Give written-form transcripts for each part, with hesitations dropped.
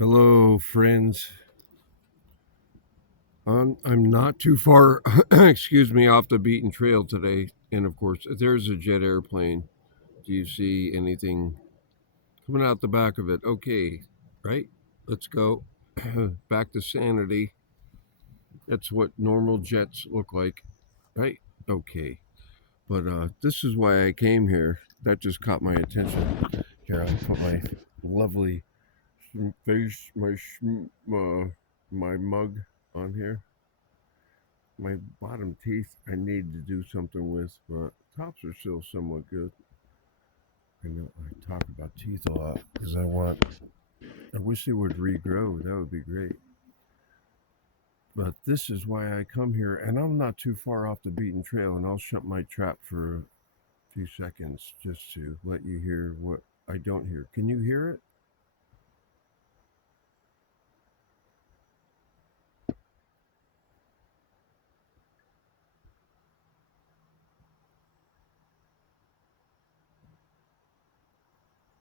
Hello, friends. I'm not too far, excuse me, off the beaten trail today. And of course, there's a jet airplane. Do you see anything coming out the back of it? Okay, right? Let's go back to sanity. That's what normal jets look like, right? Okay. But this is why I came here. That just caught my attention. Here, I put my lovely face, my mug on here. My bottom teeth I need to do something with, but tops are still somewhat good. I know I talk about teeth a lot because I wish they would regrow. That would be great. But this is why I come here, and I'm not too far off the beaten trail, and I'll shut my trap for a few seconds just to let you hear what I don't hear. Can you hear it?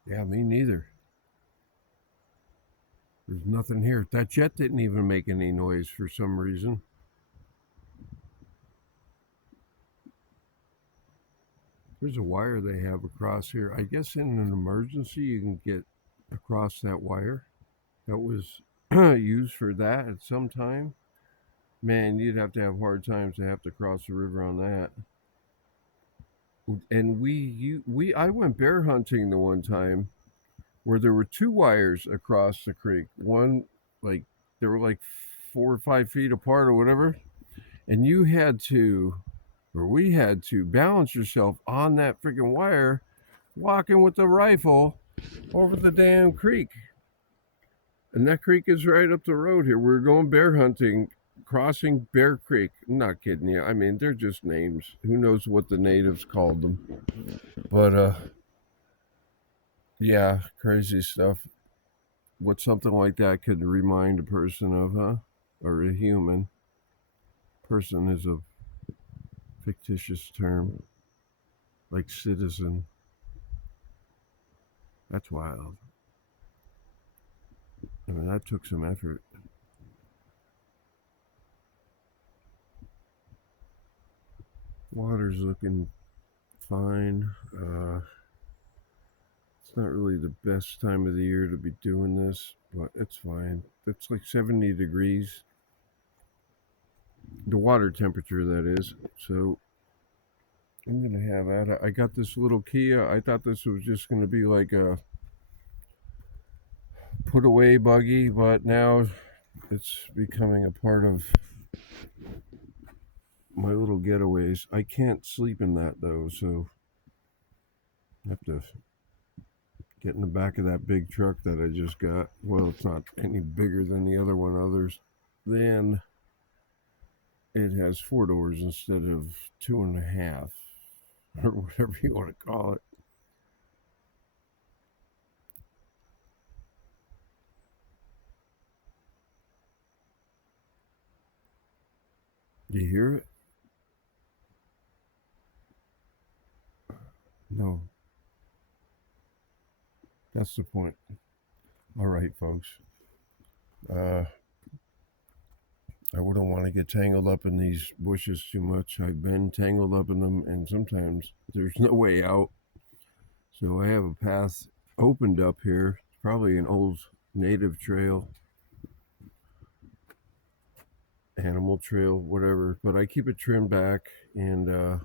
Yeah, me neither. There's nothing here. That jet didn't even make any noise for some reason. There's a wire they have across here. I guess in an emergency you can get across that wire. That was used for that at some time. Man, you'd have to have hard times to have to cross the river on that. And I went bear hunting the one time where there were two wires across the creek. One like they were like 4 or 5 feet apart or whatever, and you had to, or we had to balance yourself on that freaking wire, walking with the rifle over the damn creek. And that creek is right up the road here. We're going bear hunting, crossing Bear Creek. I'm not kidding you. I mean, they're just names. Who knows what the natives called them? But yeah, crazy stuff. What something like that could remind a person of, huh? Or a human. Person is a fictitious term, like citizen. That's wild. I mean, that took some effort. Water's looking fine. It's not really the best time of the year to be doing this, but it's fine. It's like 70 degrees. The water temperature, that is. So I'm going to have at it. I got this little Kia. I thought this was just going to be like a put away buggy, but now it's becoming a part of my little getaways. I can't sleep in that though, so I have to get in the back of that big truck that I just got. Well, it's not any bigger than the other one. Then it has four doors instead of two and a half, or whatever you want to call it. Do you hear it? No. That's the point. All right, folks. Uh, I wouldn't want to get tangled up in these bushes too much. I've been tangled up in them, and sometimes there's no way out. So I have a path opened up here. It's probably an old native trail, animal trail, whatever. But I keep it trimmed back, and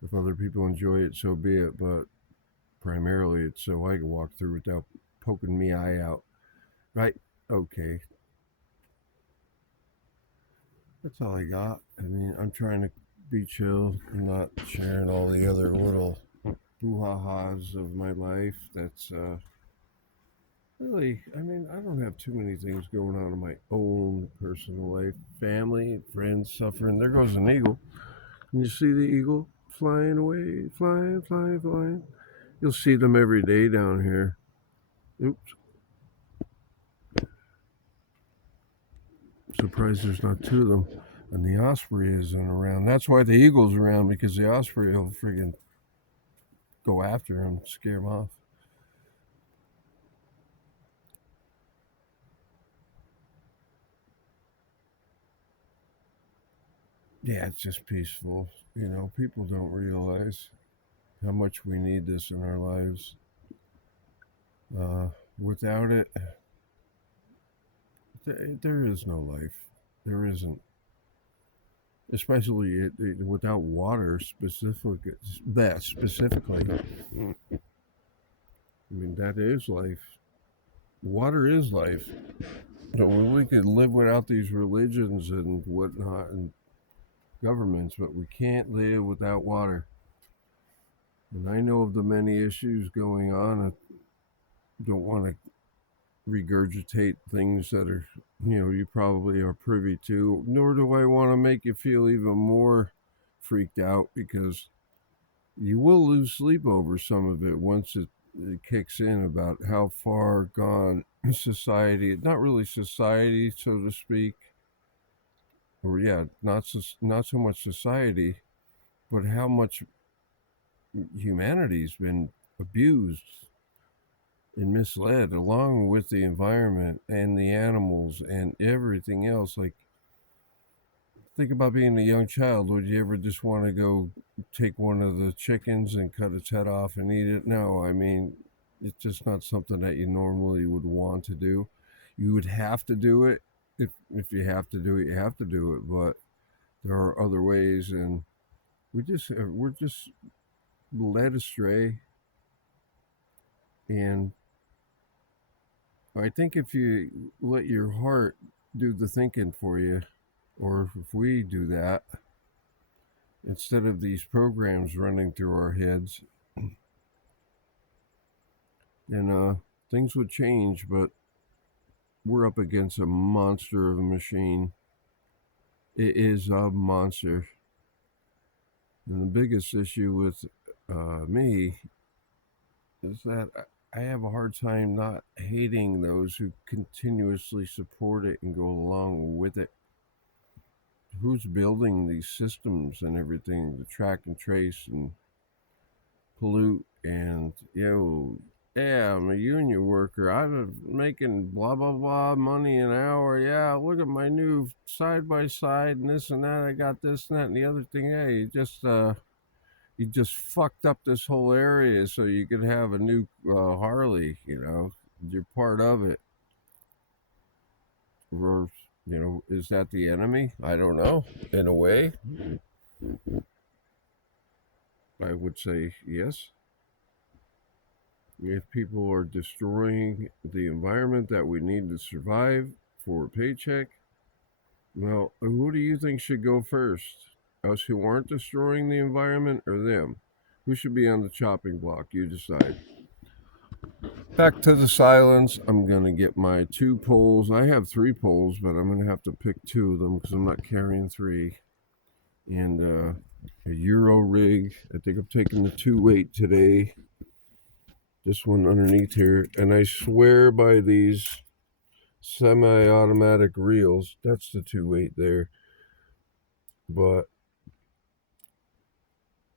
if other people enjoy it, so be it. But primarily, it's so I can walk through without poking me eye out. Right? Okay. That's all I got. I mean, I'm trying to be chill and not sharing all the other little boo-ha-has of my life. That's really, I mean, I don't have too many things going on in my own personal life. Family, friends suffering. There goes an eagle. Can you see the eagle flying away? Flying, flying, flying. You'll see them every day down here. Oops. Surprised there's not two of them. And the osprey isn't around. That's why the eagle's around, because the osprey will friggin' go after him, scare him off. yeah, it's just peaceful. People don't realize how much we need this in our lives. Uh, Without it, there is no life. There isn't. Especially without water, specifically. I mean, that is life. Water is life. We could live without these religions and whatnot and governments, but we can't live without water. And I know of the many issues going on. I don't want to regurgitate things that are, you probably are privy to, nor do I want to make you feel even more freaked out because you will lose sleep over some of it once it kicks in about how far gone society, not really society, so to speak, or yeah, not so much society, but how much humanity's been abused and misled along with the environment and the animals and everything else. Like, think about being a young child. Would you ever just want to go take one of the chickens and cut its head off and eat it? No, I mean, it's just not something that you normally would want to do. You would have to do it. If you have to do it, you have to do it. But there are other ways, and we're just led astray. And I think if you let your heart do the thinking for you, or if we do that, instead of these programs running through our heads, then things would change. But we're up against a monster of a machine. It is a monster. And the biggest issue with me is that I have a hard time not hating those who continuously support it and go along with it. Who's building these systems and everything to track and trace and pollute and yeah, I'm a union worker. I'm making blah blah blah money an hour. Yeah, look at my new side by side and this and that. I got this and that and the other thing. Hey, you just fucked up this whole area so you could have a new Harley. You're part of it. Or is that the enemy? I don't know. In a way, I would say yes. If people are destroying the environment that we need to survive for a paycheck, well, who do you think should go first? Us who aren't destroying the environment or them? Who should be on the chopping block? You decide. Back to the silence. I'm going to get my 2 poles. I have 3 poles, but I'm going to have to pick 2 of them because I'm not carrying 3. And a Euro rig. I think I'm taking the 2-weight today. This one underneath here. And I swear by these semi-automatic reels. That's the 2-weight there.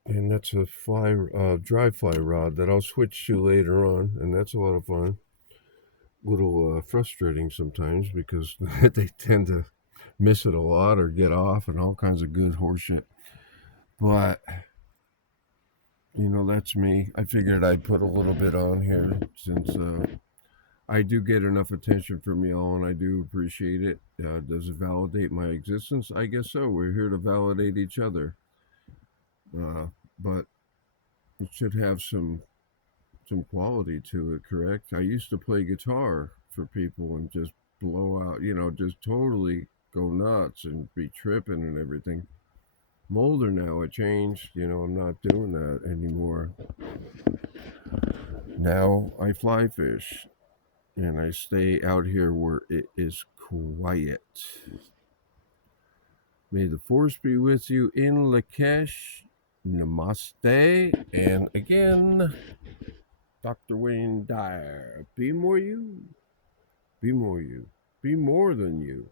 And that's a dry fly rod that I'll switch to later on, and that's a lot of fun. Little frustrating sometimes because they tend to miss it a lot or get off and all kinds of good horseshit. But that's me. I figured I'd put a little bit on here since I do get enough attention from y'all, and I do appreciate it. Does it validate my existence? I guess so. We're here to validate each other. But it should have some quality to it, correct? I used to play guitar for people and just blow out, just totally go nuts and be tripping and everything. I'm older now. I changed. I'm not doing that anymore. Now I fly fish and I stay out here where it is quiet. May the force be with you in Lakesh. Namaste. And again, Dr. Wayne Dyer. Be more you. Be more you. Be more than you.